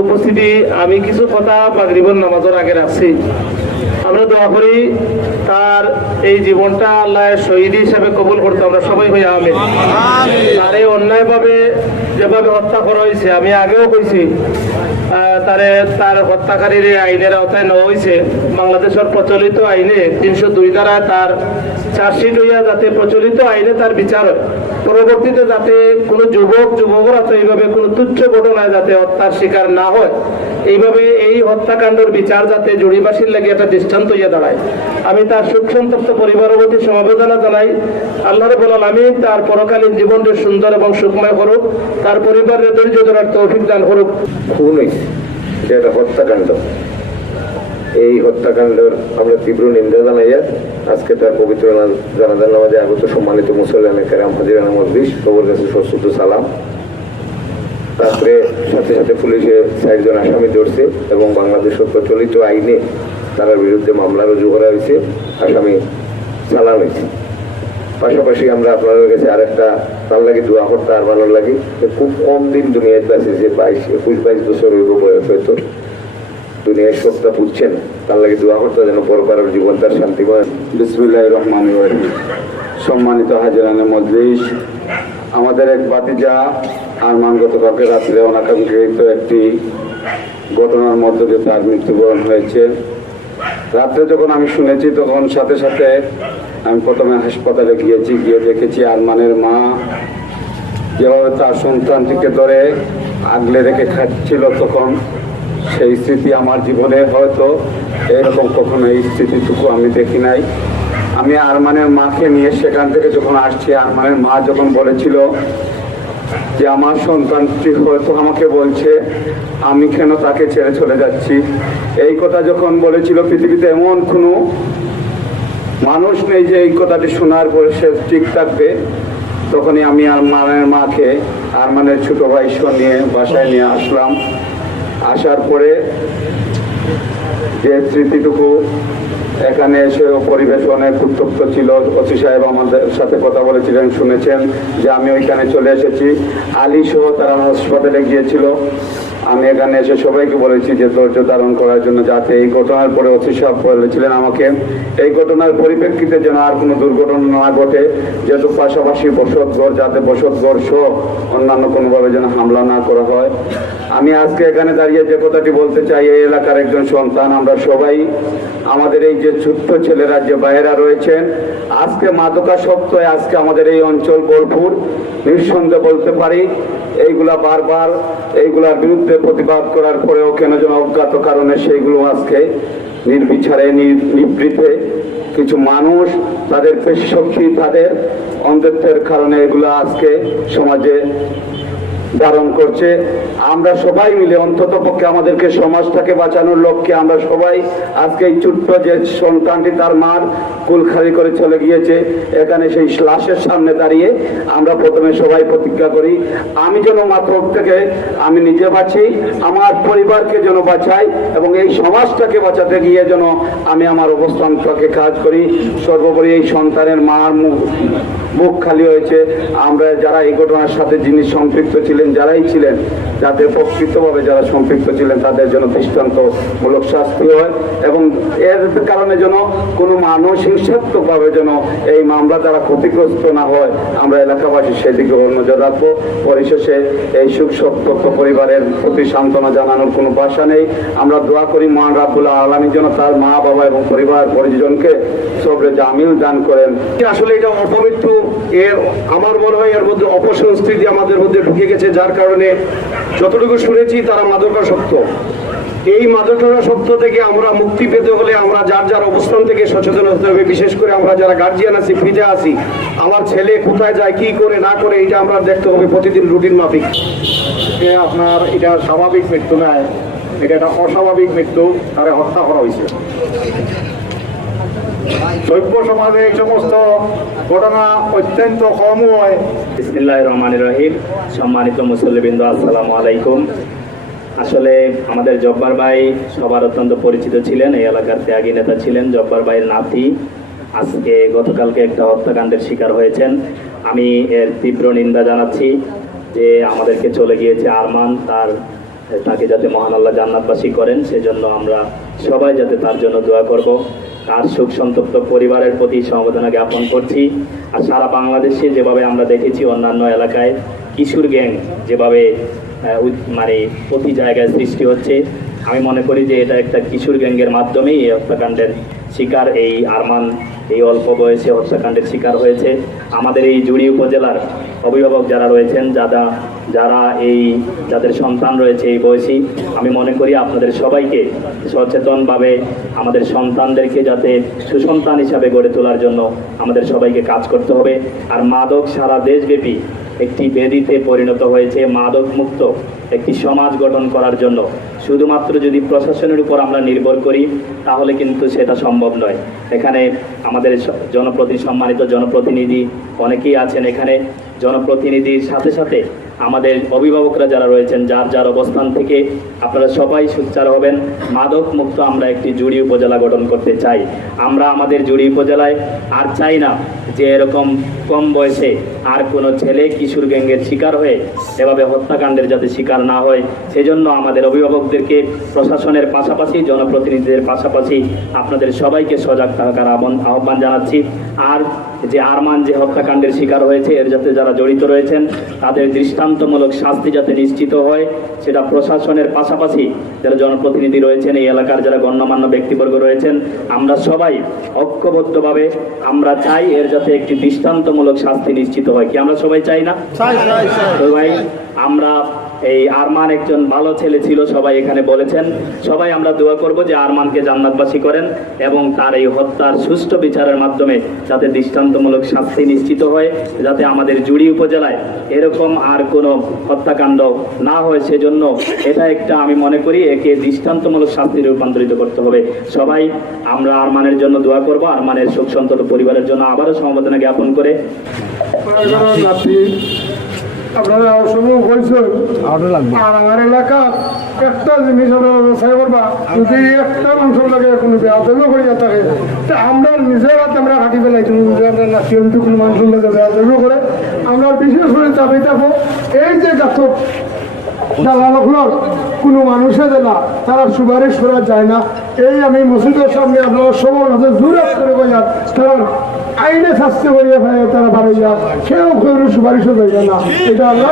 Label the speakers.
Speaker 1: উপস্থিতি আমি কিছু কথা মাগরিবন নামাজের আগে রাখছি। আমরা দোয়া করি তার এই জীবনটা আল্লাহ শহীদ হিসাবে কবুল করতে আমরা সবাই হয়ে আমি তার এই অন্যায়ভাবে যেভাবে হত্যা করা হয়েছে আমি আগেও কইছি তারে হত্যাকারীর আইনের আওতায় নেওয়া হয়েছে। বাংলাদেশের প্রচলিত আইনে তিনশো দুই দ্বারা তার চার্জশিট হইয়া যাতে প্রচলিত আইনে তার বিচার হয়। পরবর্তীতে যাতে কোনো যুবক, যুবকরা তো এইভাবে কোনো তুচ্ছ ঘটনায় যাতে হত্যার শিকার না হয়, এইভাবে এই হত্যাকাণ্ডের বিচার যাতে জুড়িবাসীর লাগে একটা দৃষ্টান্ত হইয়া দাঁড়ায়। আমি তার সুখ সন্তপ্ত পরিবারের প্রতি সমবেদনা জানাই। আল্লাহর বলাল আমি তার পরকালীন জীবনটা সুন্দর এবং সুখময় করুক। তার পরিবারের ধৈর্য তৌফিক দান করুক।
Speaker 2: হয়েছে এটা হত্যাকাণ্ড। এই হত্যাকাণ্ডের আমরা তীব্র নিন্দা জানাইয়া আজকে তার পবিত্র না- জানাজার নামাজে আগত সম্মানিত মুসলমান কেরাম হাজির আহমদ বিশ সবর কাছে সশ্রুত সালাম। তারপরে সাথে সাথে পুলিশে চারজন আসামি ধরছে এবং বাংলাদেশের প্রচলিত আইনে তার বিরুদ্ধে মামলা রুজু করা হয়েছে। আসামি চালান হয়েছে। পাশাপাশি আমরা আপনাদের কাছে আরেকটা তার লাগে দোয়া করতে আর ভালো লাগে যে খুব কম দিন দুনিয়ায় বাঁচে যে বাইশ, একুশ, বাইশ বছর হইব বয়স হয়তো। দুনিয়ার সবটা বুঝছেন তার লাগে দোয়া করতে যেন পরবার জীবন তার শান্তিময়
Speaker 3: বিসমিল্লাহ রহমান রহিম। সম্মানিত হাজিরানে মজলিস। আমাদের এক বাতিজা আরমান গতকালকে রাত্রে অনাকাঙ্ক্ষিত একটি ঘটনার মধ্য দিয়ে তার মৃত্যুবরণ হয়েছে। রাত্রে যখন আমি শুনেছি, তখন সাথে সাথে আমি প্রথমে হাসপাতালে গিয়েছি, গিয়ে দেখেছি আরমানের মা যেভাবে তার সন্তানটিকে ধরে আগলে রেখে খাচ্ছিল তখন, সেই স্মৃতি আমার জীবনে হয়তো এরকম কখনো এই স্মৃতিটুকু আমি দেখি নাই। আমি আরমানের মাকে নিয়ে সেখান থেকে যখন আসছি, আরমানের মা যখন বলেছিল যে আমার সন্তানটি হয়তো আমাকে বলছে, আমি কেন তাকে ছেড়ে চলে যাচ্ছি? এই কথা যখন বলেছিল, পৃথিবীতে এমন কোনো মানুষ নেই যে এই কথাটি শোনার পরে সে ঠিক থাকবে। তখনই আমি আর মানের মাকে, আর মানে ছোট ভাই নিয়ে বাসায় নিয়ে আসলাম। আসার পরে যে স্মৃতিটুকু এখানে এসে পরিবেশ অনেক উত্তপ্ত ছিল। ওসি সাহেব আমাদের সাথে কথা বলেছিলেন, শুনেছেন যে আমি ওইখানে চলে এসেছি। আলী সহ তারা হাসপাতালে গিয়েছিল। আমি এখানে এসে সবাইকে বলেছি যে ধৈর্য ধারণ করার জন্য যাতে এই ঘটনার পরে ওসি সাহেব বলেছিলেন আমাকে। এই ঘটনার পরিপ্রেক্ষিতে যেন আর কোনো দুর্ঘটনা না ঘটে, যেহেতু পাশাপাশি বসতঘর, যাতে বসতঘর সহ অন্যান্য কোনোভাবে যেন হামলা না করা হয়। আমি আজকে এখানে দাঁড়িয়ে যে কথাটি বলতে চাই, এই এলাকার একজন সন্তান, আমরা সবাই, আমাদের এই যে ছোট্ট ছেলেরা, যে বাইরা রয়েছেন, আজকে মাদকাসক্ত হয়ে আজকে আমাদের এই অঞ্চল বোলপুর, নিঃসন্দেহে বলতে পারি, এইগুলা বারবার, এইগুলার বিরুদ্ধে প্রতিবাদ করার পরেও কেন যেন অজ্ঞাত কারণে সেইগুলো আজকে নির্বিচারে নিবৃতে কিছু মানুষ তাদের পেশি তাদের অন্ধত্বের কারণে এগুলো আজকে সমাজে ধারণ করছে। আমরা সবাই মিলে, অন্তত পক্ষে আমাদেরকে সমাজটাকে বাঁচানোর লক্ষ্যে আমরা সবাই আজকে এই ছোট্ট যে সন্তানটি, তার মার কুল খালি করে চলে গিয়েছে। এখানে সেই লাশের সামনে দাঁড়িয়ে আমরা প্রথমে সবাই প্রতিজ্ঞা করি, আমি যেন মাত্র থেকে আমি নিজে বাঁচি, আমার পরিবারকে যেন বাঁচাই এবং এই সমাজটাকে বাঁচাতে গিয়ে যেন আমি আমার অবস্থানটাকে কাজ করি। সর্বোপরি এই সন্তানের মার মুখ মুখ খালি হয়েছে। আমরা যারা এই ঘটনার সাথে যিনি সম্পৃক্ত ছিলেন, যারাই ছিলেন যাতে প্রকৃতভাবে যারা সম্পৃক্ত ছিলেন, তাদের জন্য দৃষ্টান্তমূলক শাস্তি হয় এবং এর কারণে যেন কোনো মানুষ হিংসাত্মকভাবে যেন এই মামলা দ্বারা ক্ষতিগ্রস্ত না হয়, আমরা এলাকাবাসী সেদিকে নজর রাখব। পরিশেষে এই সুখ সত্যত্ব পরিবারের প্রতি সান্ত্বনা জানানোর কোনো ভাষা নেই। আমরা দোয়া করি মহান রাব্বুল আলমী জন্য তার মা, বাবা এবং পরিবার, পরিজনকে সবরে জামিল দান করেন।
Speaker 1: আসলে এটা অপমৃত্যু? এর আমার মনে হয় এর মধ্যে অপসংস্কৃতি আমাদের মধ্যে ঢুকে গেছে, যার কারণে যতটুকু শুনেছি তারা মাদকাসক্ত। এই মাদকাসক্ত থেকে আমরা মুক্তি পেতে হলে আমরা যার যার অবস্থান থেকে সচেতন হতে হবে। বিশেষ করে আমরা যারা গার্জিয়ান আছি ফিজে আছি, আমার ছেলে কোথায় যায়, কি করে, না করে এটা আমরা দেখতে হবে প্রতিদিন রুটিন মাফিক। আপনার, এটা স্বাভাবিক মৃত্যু নয়, এটা একটা অস্বাভাবিক মৃত্যু, তারে হত্যা করা হয়েছে। সভ্য সমাজে এই সমস্ত ঘটনা অত্যন্ত কম হয়।
Speaker 4: বিসমিল্লাহ রহমান রহিম। সম্মানিত মুসল্লিবৃন্দ, আসসালামু আলাইকুম। আসলে আমাদের জব্বার ভাই সবার অত্যন্ত পরিচিত ছিলেন, এই এলাকার ত্যাগী নেতা ছিলেন জব্বার ভাইয়ের নাতি। আজকে গতকালকে একটা হত্যাকাণ্ডের শিকার হয়েছেন। আমি এর তীব্র নিন্দা জানাচ্ছি যে আমাদেরকে চলে গিয়েছে আরমান, তার, তাকে যাতে মহান আল্লাহ জান্নাতবাসী করেন, সেজন্য আমরা সবাই যাতে তার জন্য দোয়া করব। তার সুখ সন্তপ্ত পরিবারের প্রতি সমবেদনা জ্ঞাপন করছি। আর সারা বাংলাদেশে যেভাবে আমরা দেখেছি অন্যান্য এলাকায়, কিশোর গ্যাং যেভাবে মানে প্রতি জায়গায় সৃষ্টি হচ্ছে। আমি মনে করি যে এটা একটা কিশোর গ্যাংয়ের মাধ্যমেই এই হত্যাকাণ্ডের শিকার, এই আরমান, এই অল্প বয়সে হত্যাকাণ্ডের শিকার হয়েছে। আমাদের এই জুড়ি উপজেলার অভিভাবক যারা রয়েছেন যারা যারা এই, যাদের সন্তান রয়েছে এই বয়সী, আমি মনে করি আপনাদের সবাইকে সচেতনভাবে আমাদের সন্তানদেরকে যাতে সুসন্তান হিসাবে গড়ে তোলার জন্য আমাদের সবাইকে কাজ করতে হবে। আর মাদক সারা দেশব্যাপী একটি বেদিতে পরিণত হয়েছে মাদক মুক্ত একটি সমাজ গঠন করার জন্য। শুধুমাত্র যদি প্রশাসনের উপর আমরা নির্ভর করি, তাহলে কিন্তু সেটা সম্ভব নয়। এখানে আমাদের জনপ্রতি সম্মানিত জনপ্রতিনিধি অনেকেই আছেন এখানে। জনপ্রতিনিধির সাথে সাথে আমাদের অভিভাবকরা যারা রয়েছেন, যার যার অবস্থান থেকে আপনারা সবাই সোচ্চার হবেন, মাদক মুক্ত আমরা একটি জুড়ি উপজেলা গঠন করতে চাই। আমরা আমাদের জুড়ি উপজেলায় আর চাই না যে এরকম কম বয়সে আর কোনো ছেলে কিশোর গ্যাংয়ের শিকার হয়ে এভাবে হত্যাকাণ্ডের যাতে শিকার না হয়, সেজন্য আমাদের অভিভাবকদেরকে প্রশাসনের পাশাপাশি, জনপ্রতিনিধিদের পাশাপাশি আপনাদের সবাইকে সজাগ থাকার আহ্বান জানাচ্ছি। আর যে আরমান যে হত্যাকাণ্ডের শিকার হয়েছে এর যাতে যারা জড়িত রয়েছেন তাদের দৃষ্টান্তমূলক শাস্তি যাতে নিশ্চিত হয় সেটা প্রশাসনের পাশাপাশি যারা জনপ্রতিনিধি রয়েছেন এই এলাকার যারা গণ্যমান্য ব্যক্তিবর্গ রয়েছেন আমরা সবাই ঐক্যবদ্ধভাবে আমরা চাই এর যাতে একটি দৃষ্টান্তমূলক শাস্তি নিশ্চিত হয়। কি আমরা সবাই চাই না? তো ভাই আমরা এই আরমান একজন ভালো ছেলে ছিল, সবাই এখানে বলেছেন। সবাই আমরা দোয়া করব যে আরমানকে জান্নাতবাসী করেন এবং তার এই হত্যার সুষ্ঠু বিচারের মাধ্যমে যাতে দৃষ্টান্তমূলক শাস্তি নিশ্চিত হয়, যাতে আমাদের জুড়ি উপজেলায় এরকম আর কোনো হত্যাকাণ্ড না হয় সেজন্য এটা একটা আমি মনে করি একে দৃষ্টান্তমূলক শাস্তি রূপান্তরিত করতে হবে। সবাই আমরা আরমানের জন্য দোয়া করব, আরমানের শোক সন্তত পরিবারের জন্য আবারও সমবেদনা জ্ঞাপন করে।
Speaker 5: আপনারা অসম্ভব হয়েছেন আর আমার এলাকা একটা জিনিস ব্যবসায় করবা যদি একটা মানুষের লাগে কোনো বেয়াদবি করিয়া থাকে তা আমরা নিজের হাতে আমরা কাটি পেলাই তুমি আমরা নাতি কোনো মানুষের লাগে বেয়াদবি করে। আমরা বিশেষ করে চাপে থাকব। এই যে গাছ দালালগুলোর কোনো মানুষে দেনা তারা সুপারিশ করা যায় না। এই আমি মসজিদের সামনে আপনার সবার হাতে দূরে করে বললাম কারণ আইনে শাস্তি করিয়া ভাই তারা বাড়াইয়া কেউ কেউ সুপারিশও যায় না। এটা আল্লাহ